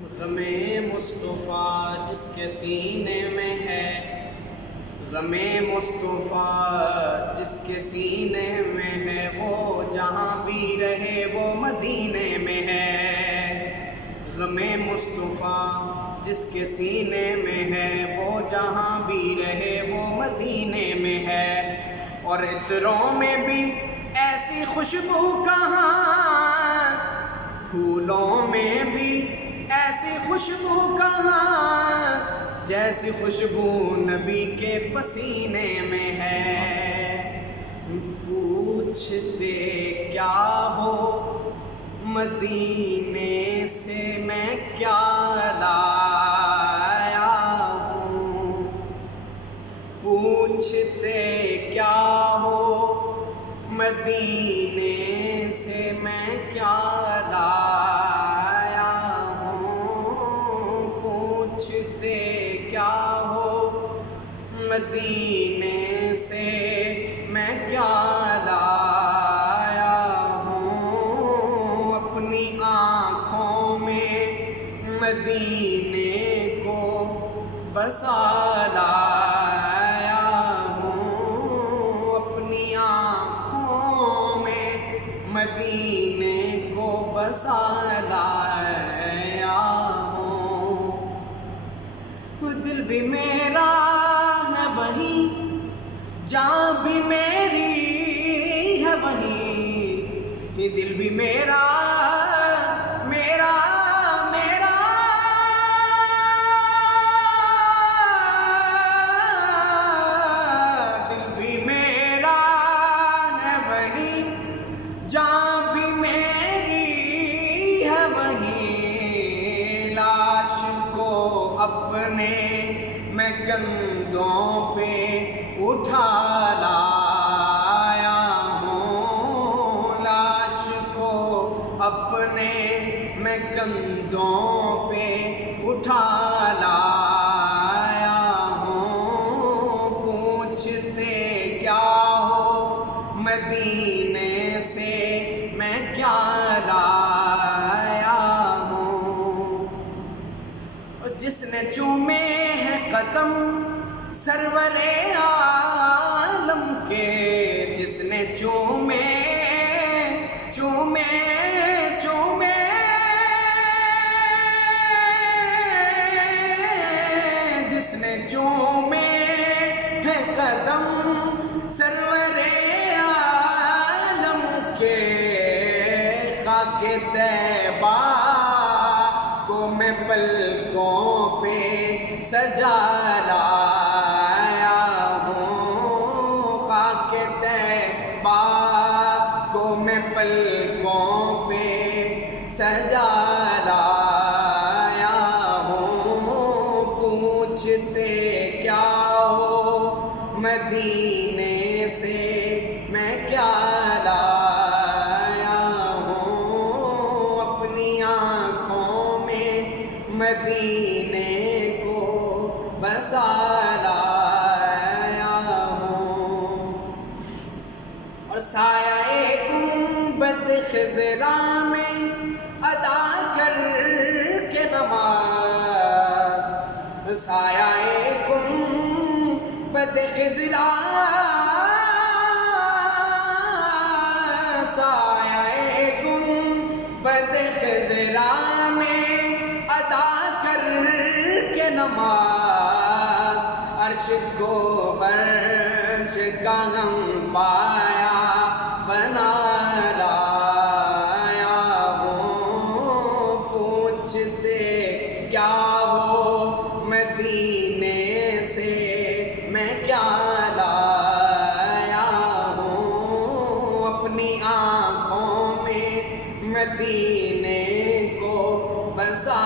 غم مصطفیٰ جس کے سینے میں ہے، غم مصطفیٰ جس کے سینے میں ہے، وہ جہاں بھی رہے وہ مدینے میں ہے۔ غم مصطفیٰ جس کے سینے میں ہے، وہ جہاں بھی رہے وہ مدینے میں ہے۔ اور عطروں میں بھی ایسی خوشبو کہاں، پھولوں میں بھی ایسی خوشبو کہاں، جیسی خوشبو نبی کے پسینے میں ہے۔ پوچھتے کیا ہو مدینے سے میں کیا لایا ہوں، پوچھتے کیا ہو مدینے سے میں کیا لایا ہوں، پوچھتے کیا ہو مدینے سے میں کیا لایا ہوں، اپنی آنکھوں میں مدینے کو بسا لایا ہوں، اپنی آنکھوں میں مدینے کو بسا لایا ہوں۔ دل بھی میرا ہے وہیں، جان بھی میری ہے وہیں، یہ دل بھی میرا میرا میرا دل بھی میرا ہے وہیں، جان بھی میری ہے وہیں، لاش کو اپنے میں کندھوں پہ اٹھا لایا ہوں، لاش کو اپنے میں کندھوں پہ اٹھا لایا ہوں، پوچھتے کیا ہو مدینے سے میں کیا لایا ہوں۔ جس نے چومے ہیں قدم سرور عالم کے، جس نے چومے چومے چومے جس نے چومے ہیں قدم سرور عالم کے، خاک طیبہ کو میں پلکوں پہ سجا لایا ہوں، خاک طیبہ کو میں پلکوں پہ سجا لایا ہوں، پوچھتے کیا ہو مدینے سے میں کیا لایا ہوں، اپنی آنکھوں میں مدینے کو بسا لایا ہوں۔ اور سایہ گنبد خضرا میں ادا کر کے نماز، سایہ گنبد خضرا، سایہ گنبد خضرا میں ادا کر کے نماز، عرش کو فرش کا ہم پایا بنا لایا ہوں، پوچھتے کیا ہو مدینے سے میں کیا لایا ہوں، اپنی آنکھوں میں مدینے کو بسا